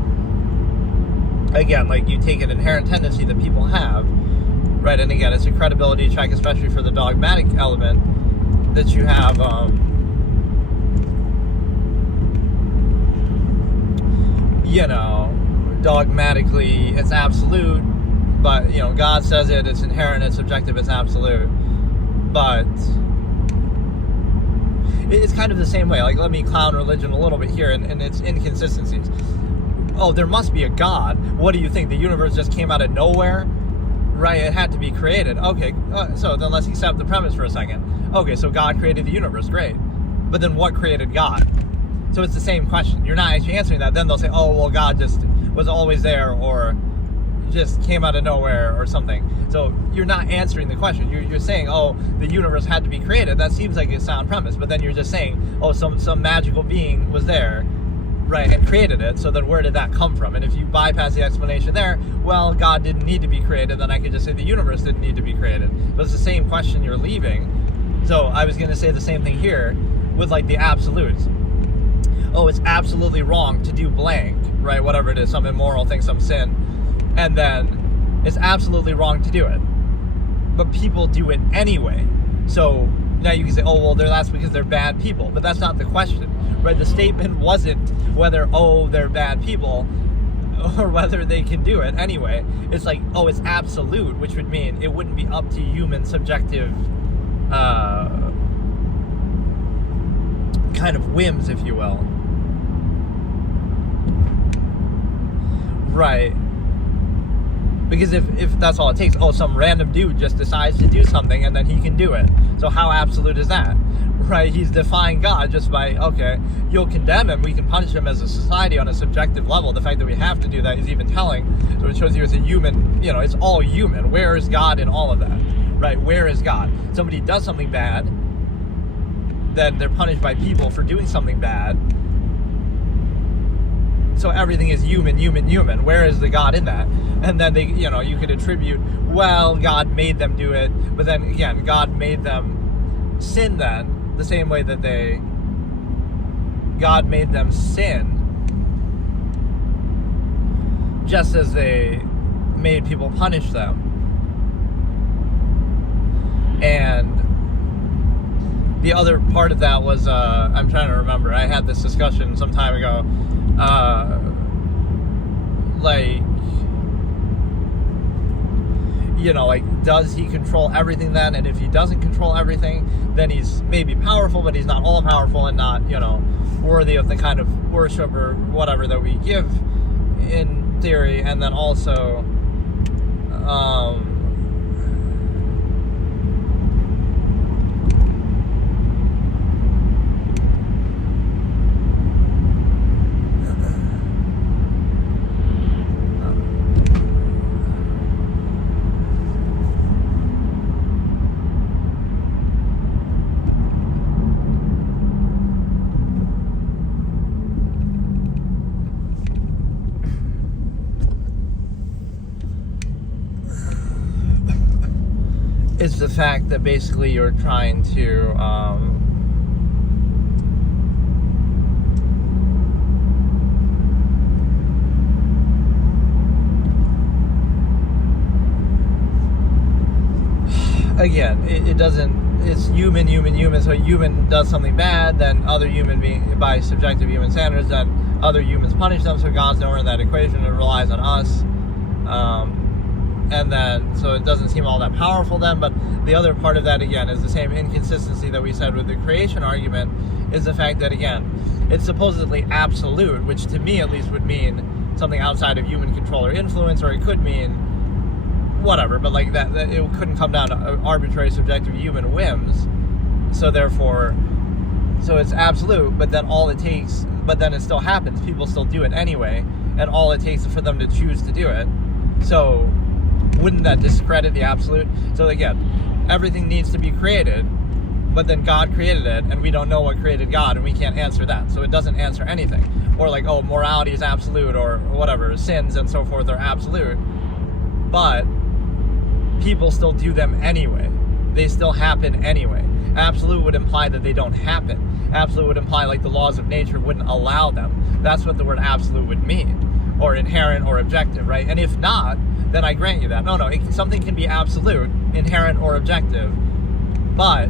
again, like you take an inherent tendency that people have, right? And again, it's a credibility check, especially for the dogmatic element that you have. Dogmatically, it's absolute, but God says it's inherent, it's subjective, it's absolute. But it's kind of the same way. Like, let me clown religion a little bit here and its inconsistencies. Oh, there must be a God. What do you think? The universe just came out of nowhere? right? It had to be created. Okay, so then let's accept the premise for a second. Okay, so God created the universe, great. But then what created God? So it's the same question. You're not actually answering that. Then they'll say, oh, well, God just was always there, or just came out of nowhere or something. So you're not answering the question. You're saying, oh, the universe had to be created. That seems like a sound premise. But then you're just saying, oh, some magical being was there, right, and created it. So then where did that come from? And if you bypass the explanation there, well, God didn't need to be created, then I could just say the universe didn't need to be created. But it's the same question you're leaving. So I was going to say the same thing here with like the absolutes. Oh, it's absolutely wrong to do blank, right? Whatever it is, some immoral thing, some sin. And then it's absolutely wrong to do it. But people do it anyway. So now you can say, oh, well, that's because they're bad people. But that's not the question, right? The statement wasn't whether, oh, they're bad people, or whether they can do it anyway. It's like, oh, it's absolute, which would mean it wouldn't be up to human subjective kind of whims, if you will. Right. Because if that's all it takes, oh, some random dude just decides to do something and then he can do it. So how absolute is that? Right? He's defying God just by, okay, you'll condemn him, we can punish him as a society on a subjective level. The fact that we have to do that is even telling. So it shows you as a human, it's all human. Where is God in all of that? Right? Where is God? Somebody does something bad, then they're punished by people for doing something bad. So everything is human. Where is the God in that? And then they, you could attribute, well, God made them do it, but then again, God made them sin then, the same way that God made them sin, just as they made people punish them. And the other part of that was, I'm trying to remember, I had this discussion some time ago, does he control everything then? And if he doesn't control everything, then he's maybe powerful, but he's not all powerful and not, worthy of the kind of worship or whatever that we give in theory. And then also, it's the fact that basically you're trying to again, it doesn't, it's human, so human does something bad, then other human being, by subjective human standards, then other humans punish them, so God's nowhere in that equation, it relies on us. And then, so it doesn't seem all that powerful then, but the other part of that, again, is the same inconsistency that we said with the creation argument, is the fact that, again, it's supposedly absolute, which to me at least would mean something outside of human control or influence, or it could mean whatever, but like that it couldn't come down to arbitrary subjective human whims. So therefore, so it's absolute, but then all it takes, but then it still happens, people still do it anyway, and all it takes is for them to choose to do it. So wouldn't that discredit the absolute? So again, everything needs to be created, but then God created it, and we don't know what created God, and we can't answer that. So it doesn't answer anything. Or like, oh, morality is absolute, or whatever, sins and so forth are absolute. But people still do them anyway. They still happen anyway. Absolute would imply that they don't happen. Absolute would imply like the laws of nature wouldn't allow them. That's what the word absolute would mean. Or inherent or objective, right? And if not, then I grant you that. No, something can be absolute, inherent or objective, but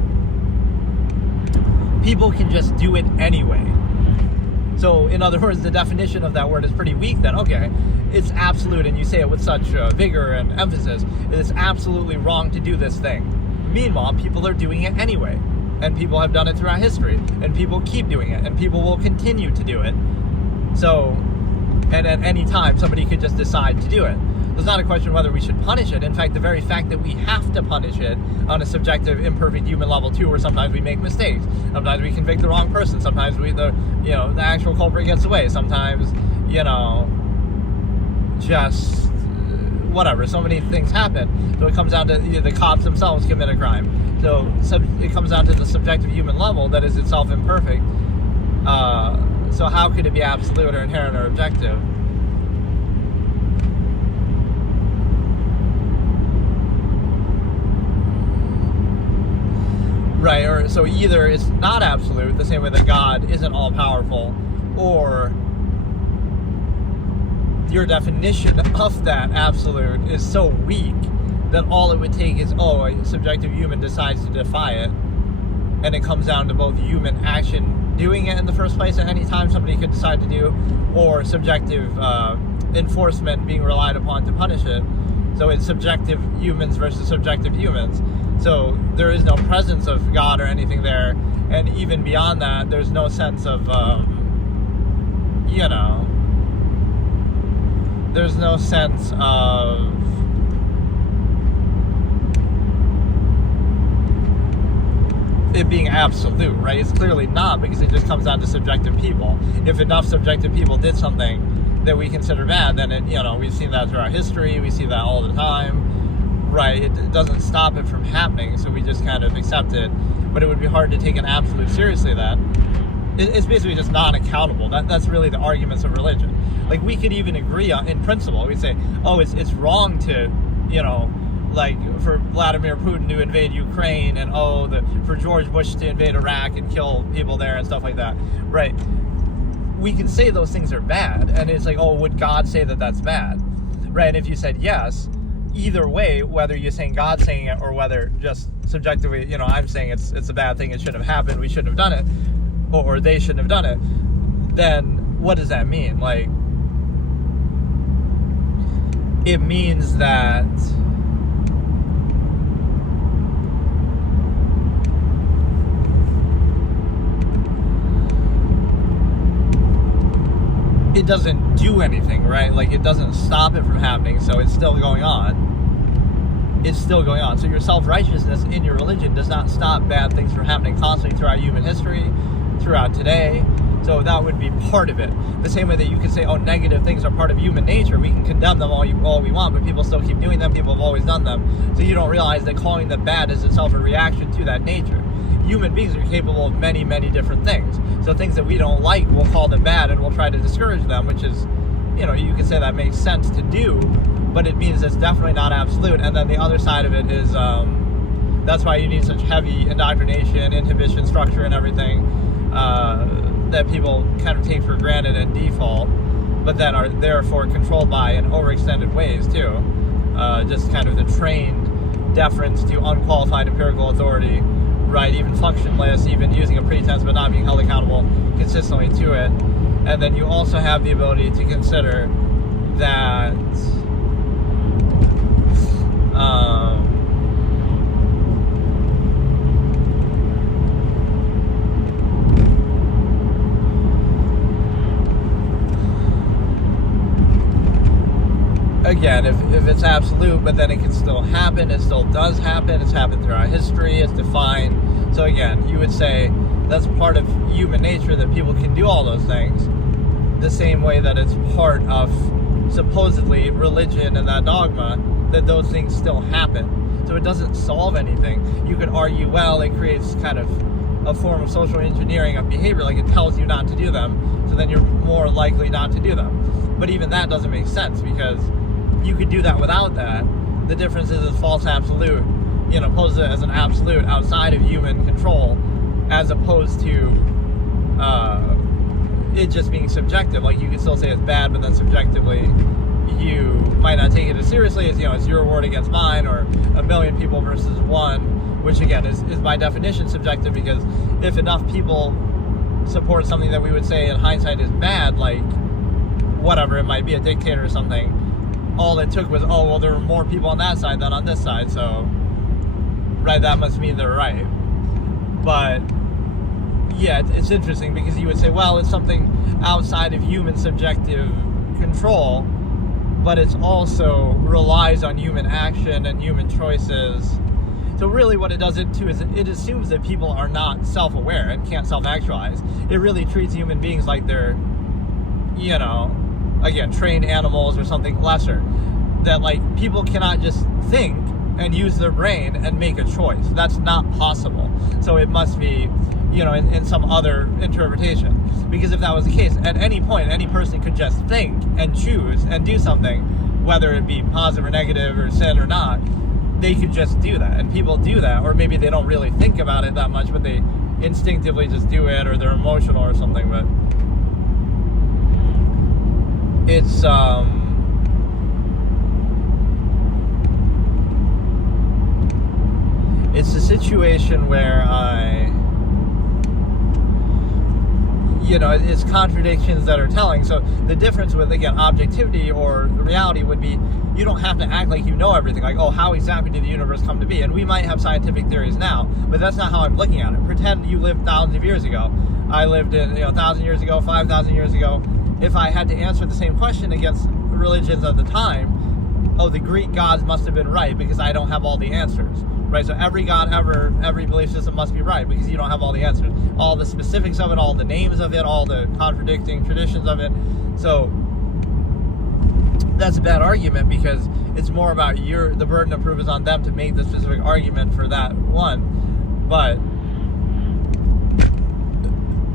people can just do it anyway. So, in other words, the definition of that word is pretty weak then. Okay, it's absolute, and you say it with such vigor and emphasis, it's absolutely wrong to do this thing. Meanwhile, people are doing it anyway, and people have done it throughout history, and people keep doing it, and people will continue to do it. So, and at any time, somebody could just decide to do it. It's not a question whether we should punish it. In fact, the very fact that we have to punish it on a subjective, imperfect human level too, where sometimes we make mistakes, sometimes we convict the wrong person, sometimes the actual culprit gets away, sometimes just whatever. So many things happen. So it comes down to the cops themselves commit a crime. So it comes down to the subjective human level that is itself imperfect. So how could it be absolute or inherent or objective? Right, or so either it's not absolute, the same way that God isn't all-powerful, or your definition of that absolute is so weak that all it would take is, a subjective human decides to defy it, and it comes down to both human action doing it in the first place at any time somebody could decide to do, or subjective enforcement being relied upon to punish it. So it's subjective humans versus subjective humans. So there is no presence of God or anything there, and even beyond that, there's no sense of, there's no sense of it being absolute, right? It's clearly not, because it just comes down to subjective people. If enough subjective people did something that we consider bad, then we've seen that throughout history, we see that all the time. Right, it doesn't stop it from happening, so we just kind of accept it. But it would be hard to take an absolute seriously that. It's basically just non-accountable. That's really the arguments of religion. Like, we could even agree in principle. We'd say, it's wrong to, like for Vladimir Putin to invade Ukraine, and for George Bush to invade Iraq and kill people there and stuff like that. Right. We can say those things are bad, and it's like, would God say that that's bad? Right, and if you said yes, either way, whether you're saying God's saying it or whether just subjectively, I'm saying it's a bad thing, it shouldn't have happened, we shouldn't have done it, or they shouldn't have done it, then what does that mean? Like, it means that it doesn't do anything, right? Like, it doesn't stop it from happening, so it's still going on. It's still going on. So your self-righteousness in your religion does not stop bad things from happening constantly throughout human history, throughout today. So that would be part of it. The same way that you could say, negative things are part of human nature. We can condemn them all we want, but people still keep doing them. People have always done them. So you don't realize that calling them bad is itself a reaction to that nature. Human beings are capable of many, many different things. So things that we don't like, we'll call them bad, and we'll try to discourage them, which is, you can say that makes sense to do, but it means it's definitely not absolute. And then the other side of it is, that's why you need such heavy indoctrination, inhibition, structure, and everything, that people kind of take for granted and default, but then are therefore controlled by in overextended ways too. Just kind of the trained deference to unqualified empirical authority, right? Even functionless, even using a pretense but not being held accountable consistently to it. And then you also have the ability to consider that again, if it's absolute, but then it can still happen, it still does happen, it's happened throughout history, it's defined. So again, you would say that's part of human nature, that people can do all those things, the same way that it's part of supposedly religion and that dogma that those things still happen. So it doesn't solve anything. You could argue, well, it creates kind of a form of social engineering of behavior, like it tells you not to do them, so then you're more likely not to do them. But even that doesn't make sense, because you could do that without that. The difference is it's false absolute, posed as an absolute outside of human control, as opposed to it just being subjective. Like, you could still say it's bad, but then subjectively you might not take it as seriously as, it's your word against mine, or a million people versus one, which again is by definition subjective, because if enough people support something that we would say in hindsight is bad, like whatever, it might be a dictator or something, all it took was, there were more people on that side than on this side, so, right, that must mean they're right. But, yeah, it's interesting, because you would say, well, it's something outside of human subjective control, but it's also relies on human action and human choices. So really what it does it too is it assumes that people are not self-aware and can't self-actualize. It really treats human beings like they're, you know, again, trained animals or something lesser. That like people cannot just think and use their brain and make a choice. That's not possible. So it must be, you know, in some other interpretation. Because if that was the case, at any point, any person could just think and choose and do something, whether it be positive or negative or sin or not, they could just do that. And people do that, or maybe they don't really think about it that much, but they instinctively just do it, or they're emotional or something. But it's, it's a situation where you know, it's contradictions that are telling. So the difference with, again, objectivity or reality would be you don't have to act like you know everything. Like, oh, how exactly did the universe come to be? And we might have scientific theories now, but that's not how I'm looking at it. Pretend you lived thousands of years ago. I lived in, 1,000 years ago, 5,000 years ago. If I had to answer the same question against religions at the time, oh, the Greek gods must have been right because I don't have all the answers. Right, so every god ever, every belief system must be right because you don't have all the answers. All the specifics of it, all the names of it, all the contradicting traditions of it. So that's a bad argument because it's more about the burden of proof is on them to make the specific argument for that one. But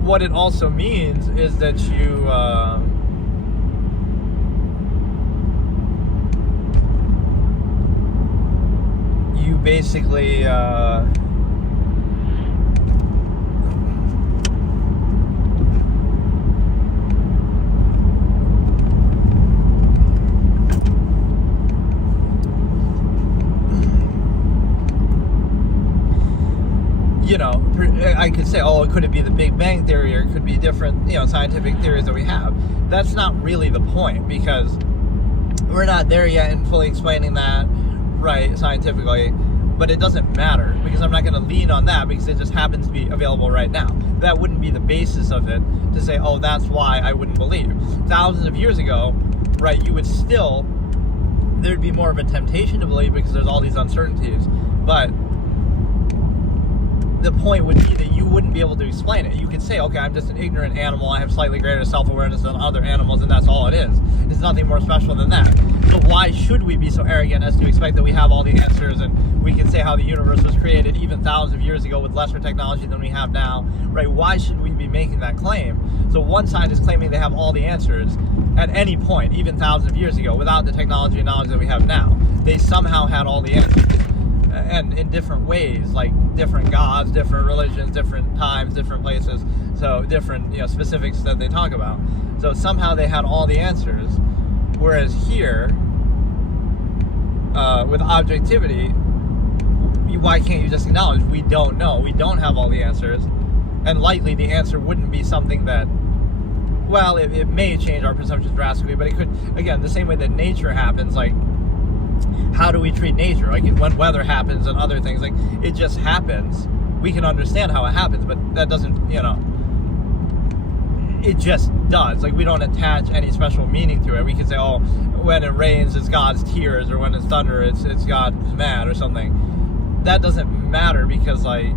what it also means is that you basically I could say, oh, could it be the Big Bang Theory, or it could be different, scientific theories that we have. That's not really the point, because we're not there yet in fully explaining that, right, scientifically. But it doesn't matter, because I'm not going to lean on that, because it just happens to be available right now. That wouldn't be the basis of it to say, oh, that's why I wouldn't believe. Thousands of years ago, right, you would still, there'd be more of a temptation to believe because there's all these uncertainties. But the point would be that you wouldn't be able to explain it. You could say, okay, I'm just an ignorant animal, I have slightly greater self-awareness than other animals, and that's all it is. It's nothing more special than that. So why should we be so arrogant as to expect that we have all the answers, and we can say how the universe was created even thousands of years ago with lesser technology than we have now, right? Why should we be making that claim? So one side is claiming they have all the answers at any point, even thousands of years ago, without the technology and knowledge that we have now. They somehow had all the answers. And in different ways, like different gods, different religions, different times, different places, so different specifics that they talk about. So somehow they had all the answers, whereas here, with objectivity, why can't you just acknowledge we don't know, we don't have all the answers, and likely the answer wouldn't be something that, well, it may change our perceptions drastically, but it could, again, the same way that nature happens, like, how do we treat nature? Like when weather happens and other things, like it just happens. We can understand how it happens, but that doesn't, it just does. Like we don't attach any special meaning to it. We can say, oh, when it rains, it's God's tears, or when it's thunder, it's God who's mad or something. That doesn't matter because like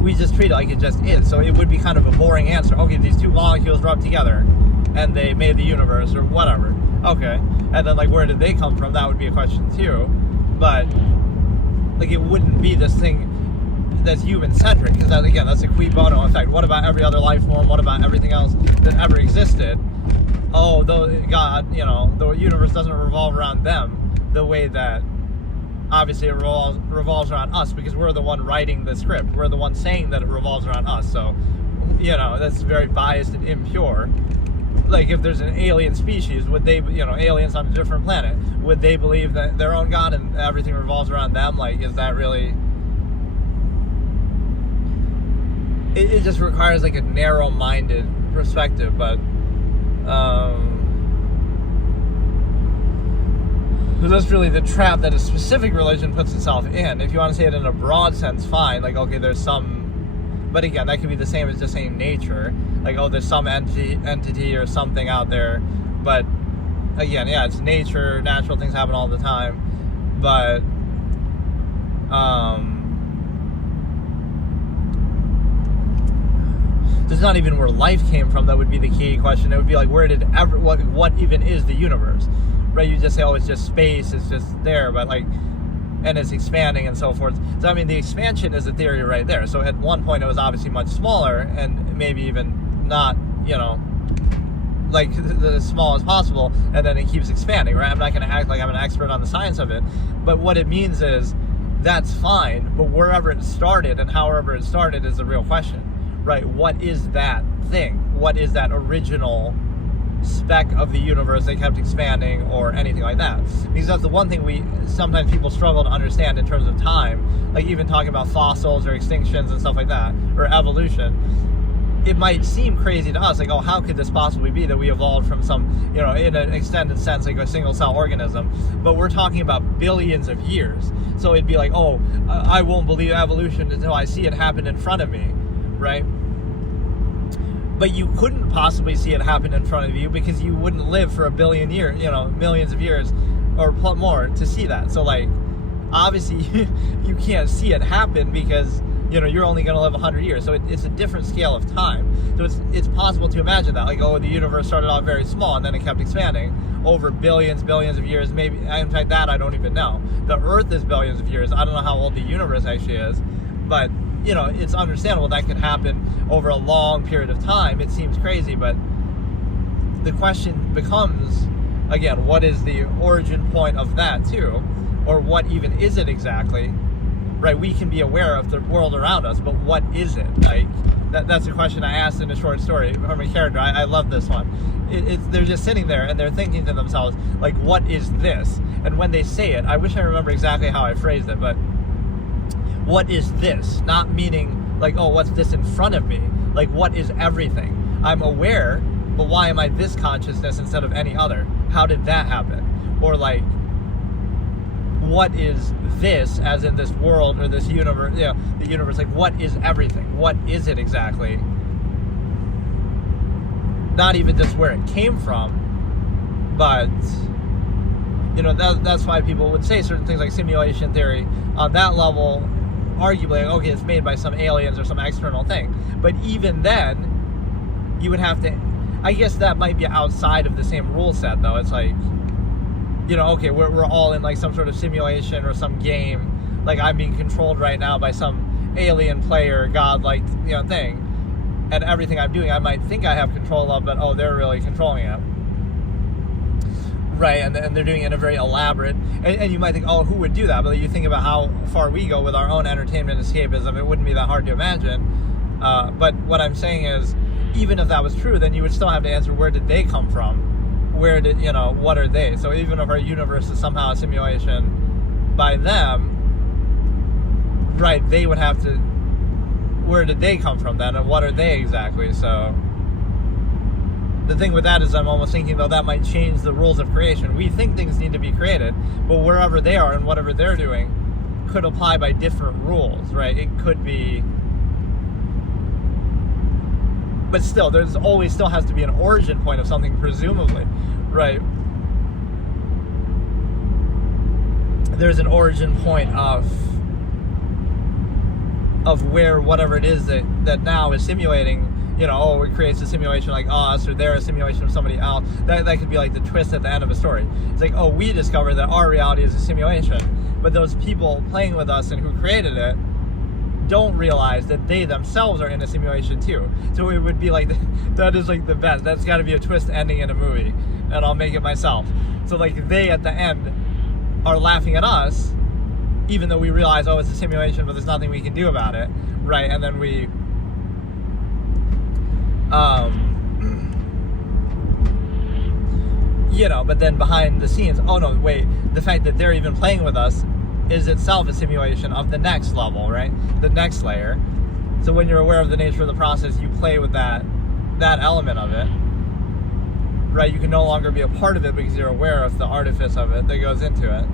we just treat it like it just is. So it would be kind of a boring answer. Okay, these two molecules rubbed together and they made the universe or whatever. Okay, and then like where did they come from? That would be a question too, but like it wouldn't be this thing that's human-centric, because that, again, that's a cui bono effect. What about every other life form? What about everything else that ever existed? Oh, God, the universe doesn't revolve around them the way that obviously it revolves around us, because we're the one writing the script. We're the one saying that it revolves around us. So, that's very biased and impure. Like if there's an alien species, would they, aliens on a different planet, would they believe that their own God and everything revolves around them? Like, is that really... It just requires like a narrow-minded perspective, but so that's really the trap that a specific religion puts itself in. If you want to say it in a broad sense, fine. Like, okay, there's some... But again, that could be the same as just saying nature. Like, oh, there's some entity or something out there. But again, yeah, it's nature, natural things happen all the time, but it's not even where life came from that would be the key question. It would be like, where did what even is the universe, right? You just say, oh, it's just space, it's just there, but like, and it's expanding and so forth. So I mean, the expansion is a theory right there. So at one point it was obviously much smaller, and maybe even not, like the smallest possible, and then it keeps expanding, right? I'm not going to act like I'm an expert on the science of it, but what it means is that's fine, but wherever it started and however it started is the real question, right? What is that thing? What is that original speck of the universe that kept expanding, or anything like that? Because that's the one thing sometimes people struggle to understand in terms of time, like even talking about fossils or extinctions and stuff like that, or evolution. It might seem crazy to us, like, oh, how could this possibly be that we evolved from some, in an extended sense, like a single cell organism? But we're talking about billions of years. So it'd be like, oh, I won't believe evolution until I see it happen in front of me, right? But you couldn't possibly see it happen in front of you because you wouldn't live for a billion years, millions of years or more to see that. So, like, obviously you can't see it happen because you're only going to live 100 years. So it's a different scale of time. So it's possible to imagine that, like, oh, the universe started off very small and then it kept expanding over billions of years. Maybe, in fact, that I don't even know. The Earth is billions of years. I don't know how old the universe actually is, but it's understandable that could happen over a long period of time. It seems crazy, but the question becomes, again, what is the origin point of that too? Or what even is it exactly? Right, we can be aware of the world around us, but what is it? Like, that's a question I asked in a short story from a character. I love this one. They're just sitting there and they're thinking to themselves, like, what is this? And when they say it, I wish I remember exactly how I phrased it, but what is this? Not meaning, like, oh, what's this in front of me? Like, what is everything? I'm aware, but why am I this consciousness instead of any other? How did that happen? Or, like, what is this, as in this world or this universe, the universe, like, what is everything? What is it exactly? Not even just where it came from, but, that's why people would say certain things like simulation theory. On that level, arguably, okay, it's made by some aliens or some external thing. But even then, you would have to, I guess that might be outside of the same rule set, though. It's like, okay, we're all in like some sort of simulation or some game. Like, I'm being controlled right now by some alien player, godlike, thing. And everything I'm doing, I might think I have control of, but, oh, they're really controlling it. Right, and they're doing it in a very elaborate, and you might think, oh, who would do that? But you think about how far we go with our own entertainment escapism, it wouldn't be that hard to imagine. But what I'm saying is, even if that was true, then you would still have to answer, where did they come from? Where did, what are they? So even if our universe is somehow a simulation by them, right, they would have to, where did they come from then? And what are they exactly? So the thing with that is, I'm almost thinking, though, that might change the rules of creation. We think things need to be created, but wherever they are and whatever they're doing could apply by different rules, right? It could be, but still, there's always still has to be an origin point of something, presumably, right? There's an origin point of where whatever it is that now is simulating, it creates a simulation like us, or they're a simulation of somebody else. That could be like the twist at the end of a story. It's like, oh, we discover that our reality is a simulation, but those people playing with us and who created it don't realize that they themselves are in a simulation too. So it would be like, that is like the best. That's got to be a twist ending in a movie, and I'll make it myself. So like, they at the end are laughing at us, even though we realize, oh, it's a simulation, but there's nothing we can do about it, right? And then we but then behind the scenes, oh no, wait, the fact that they're even playing with us is itself a simulation of the next level, right? The next layer. So when you're aware of the nature of the process, you play with that element of it, right? You can no longer be a part of it because you're aware of the artifice of it that goes into it.